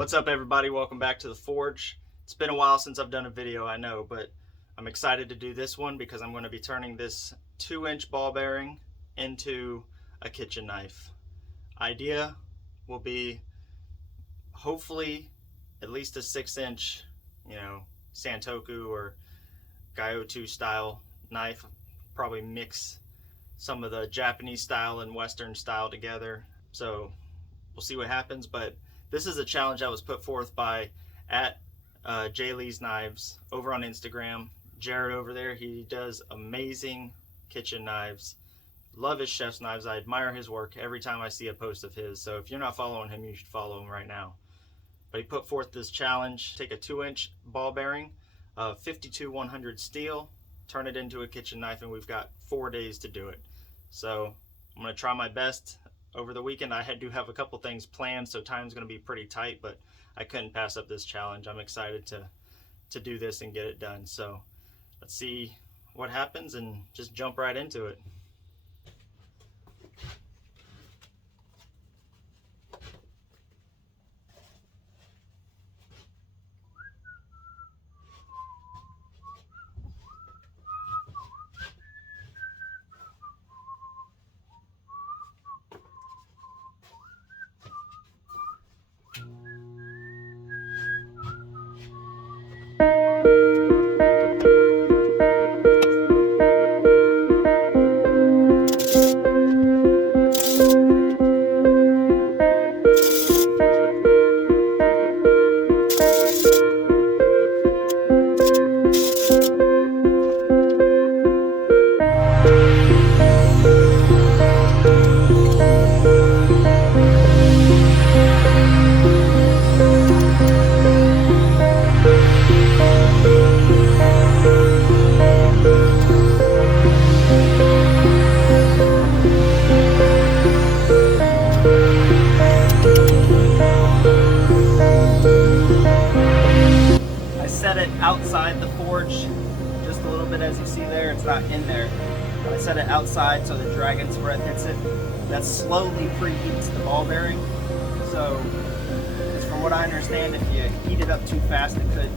What's up, everybody? Welcome back to the Forge. It's been a while since I've done a video, I know, but I'm excited to do this one because I'm going to be turning this 2-inch ball bearing into a kitchen knife. Idea will be hopefully at least a 6-inch, Santoku or Gyotu style knife. Probably mix some of the Japanese style and Western style together. So we'll see what happens, but this is a challenge that was put forth by Jay Lee's Knives over on Instagram. Jared over there, he does amazing kitchen knives. Love his chef's knives. I admire his work every time I see a post of his. So if you're not following him, you should follow him right now. But he put forth this challenge: take a 2-inch ball bearing, 52-100 steel, turn it into a kitchen knife, and we've got 4 days to do it. So I'm going to try my best. Over the weekend, I do have a couple things planned, so time's going to be pretty tight, but I couldn't pass up this challenge. I'm excited to do this and get it done. So let's see what happens and just jump right into it. Outside the forge just a little bit, as you see there. It's not in there, but I set it outside so the dragon's breath hits it. That slowly preheats the ball bearing, so because from what I understand, if you heat it up too fast, it could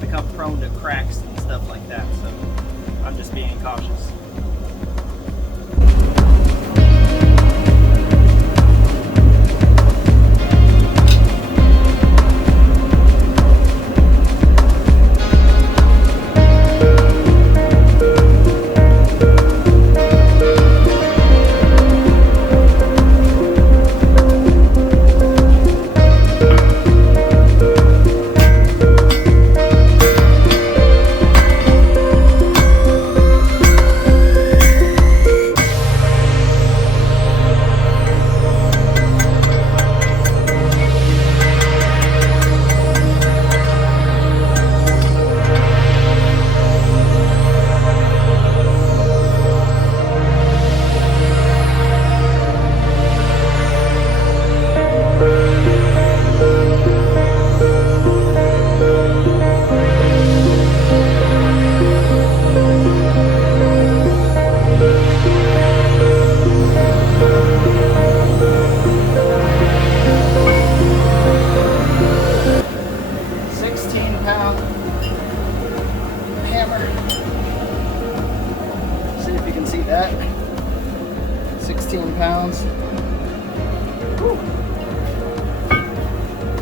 become prone to cracks and stuff like that. So I'm just being cautious. Hammer. See if you can see that. 16 pounds. Whew.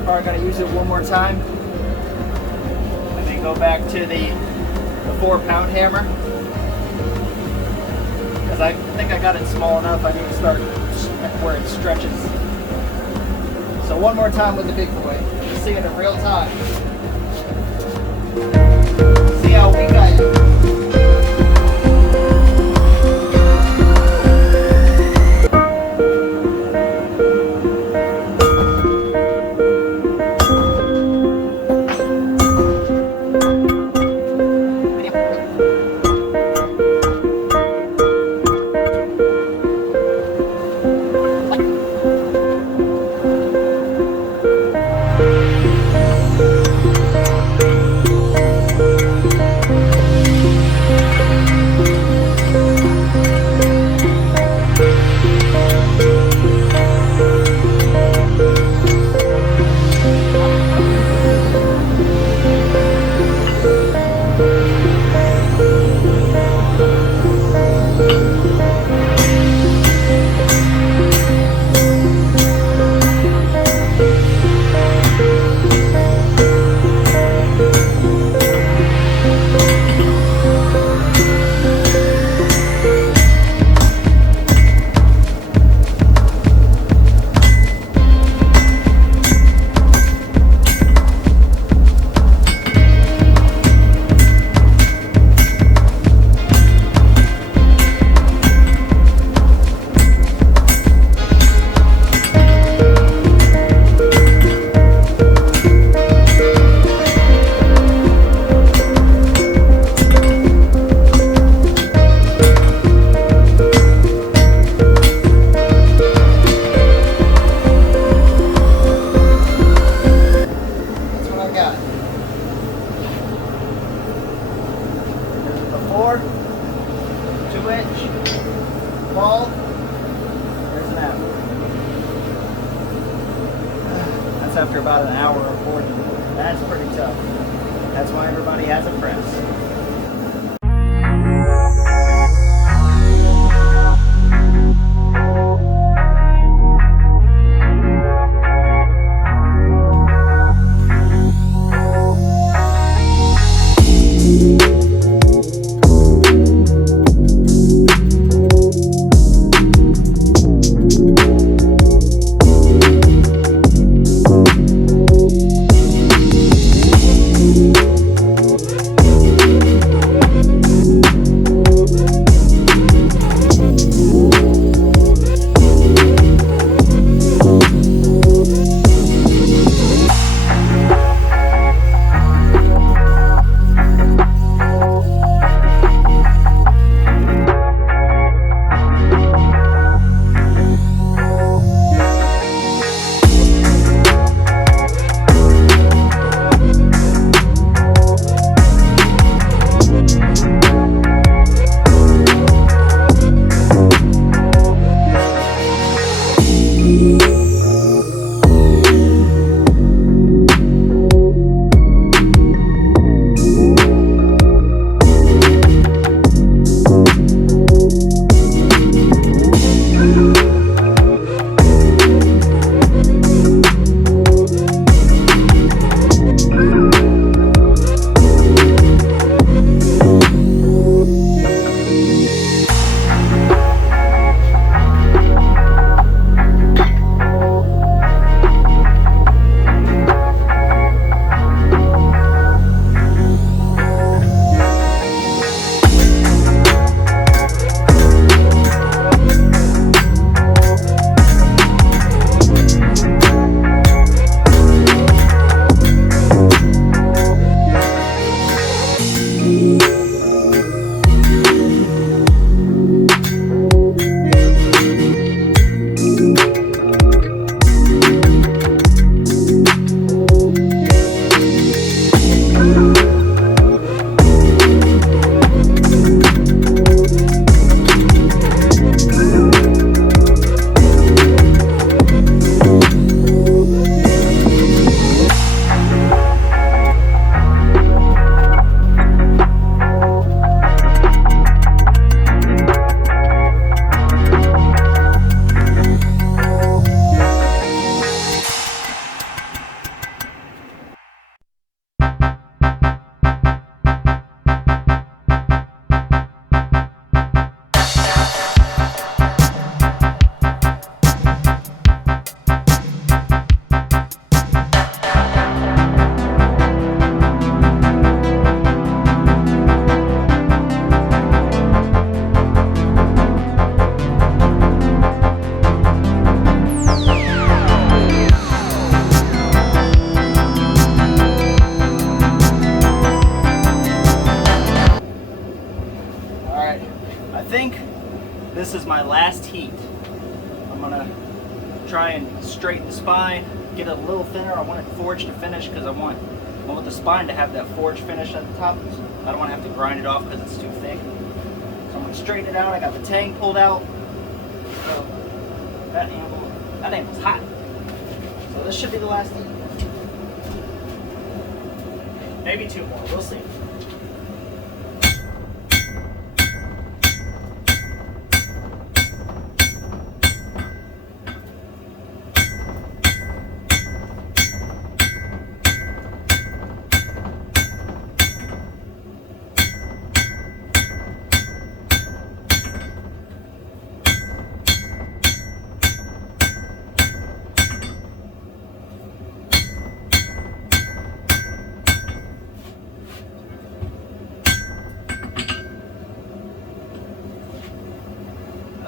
Probably gonna use it one more time and then go back to the 4-pound hammer, because I think I got it small enough. I need to start where it stretches. So one more time with the big boy. See it in real time. See how weak I am. press after about an hour of forging. That's pretty tough. That's why everybody has a press. This is my last heat. I'm gonna try and straighten the spine, get it a little thinner. I want it forged to finish because I want the spine to have that forged finish at the top. I don't want to have to grind it off because it's too thick. So I'm gonna straighten it out. I got the tang pulled out. So that angle's hot. So this should be the last heat. Maybe two more, we'll see.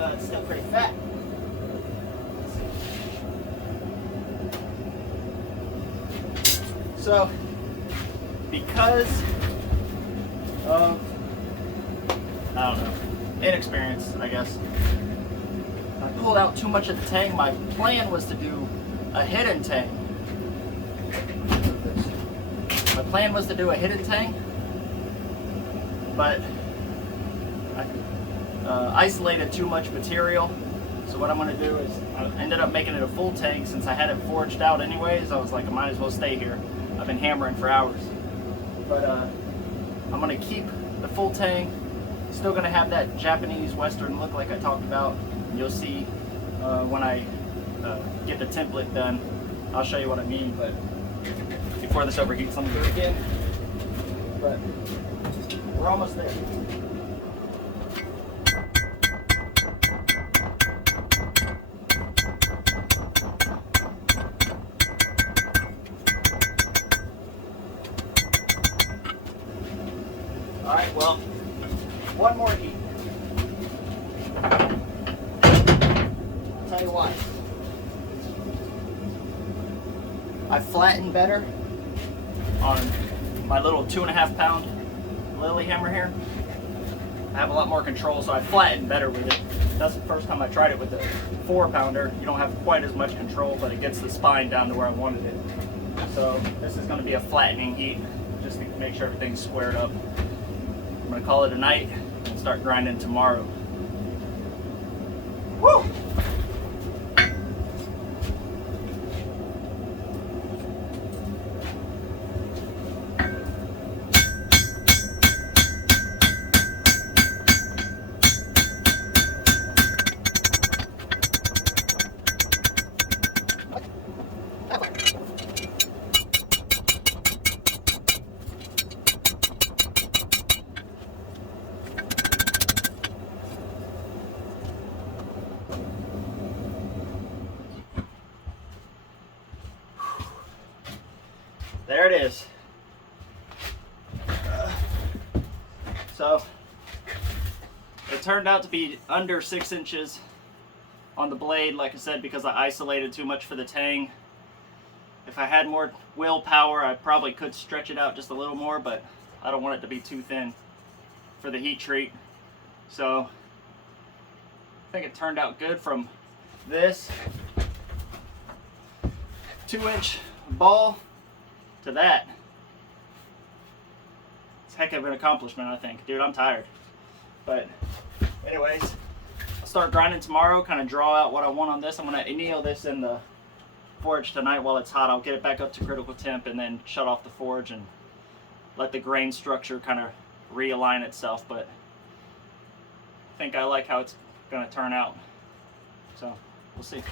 It's still pretty fat. So, because of, I don't know, inexperience, I guess, I pulled out too much of the tang. My plan was to do a hidden tang. My plan was to do a hidden tang, but I isolated too much material So what I'm going to do is, I ended up making it a full tang since I had it forged out anyways. I was like, I might as well stay here. I've been hammering for hours. But I'm going to keep the full tang. Still going to have that Japanese Western look like I talked about. And you'll see when I get the template done, I'll show you what I mean. But before this overheats, let me do it again. But we're almost there. All right, well, one more heat. I'll tell you what. I flatten better on my little 2.5 pound Lily hammer here. I have a lot more control, so I flatten better with it. That's the first time I tried it with the 4 pounder. You don't have quite as much control, but it gets the spine down to where I wanted it. So this is going to be a flattening heat, just to make sure everything's squared up. I'm going to call it a night and start grinding tomorrow. Woo! There it is. So it turned out to be under 6 inches on the blade, like I said, because I isolated too much for the tang. If I had more willpower, I probably could stretch it out just a little more, but I don't want it to be too thin for the heat treat. So I think it turned out good from this 2-inch ball to that. It's a heck of an accomplishment, I think. Dude, I'm tired. But anyways, I'll start grinding tomorrow, kind of draw out what I want on this. I'm going to anneal this in the forge tonight while it's hot. I'll get it back up to critical temp and then shut off the forge and let the grain structure kind of realign itself. But I think I like how it's going to turn out. So we'll see.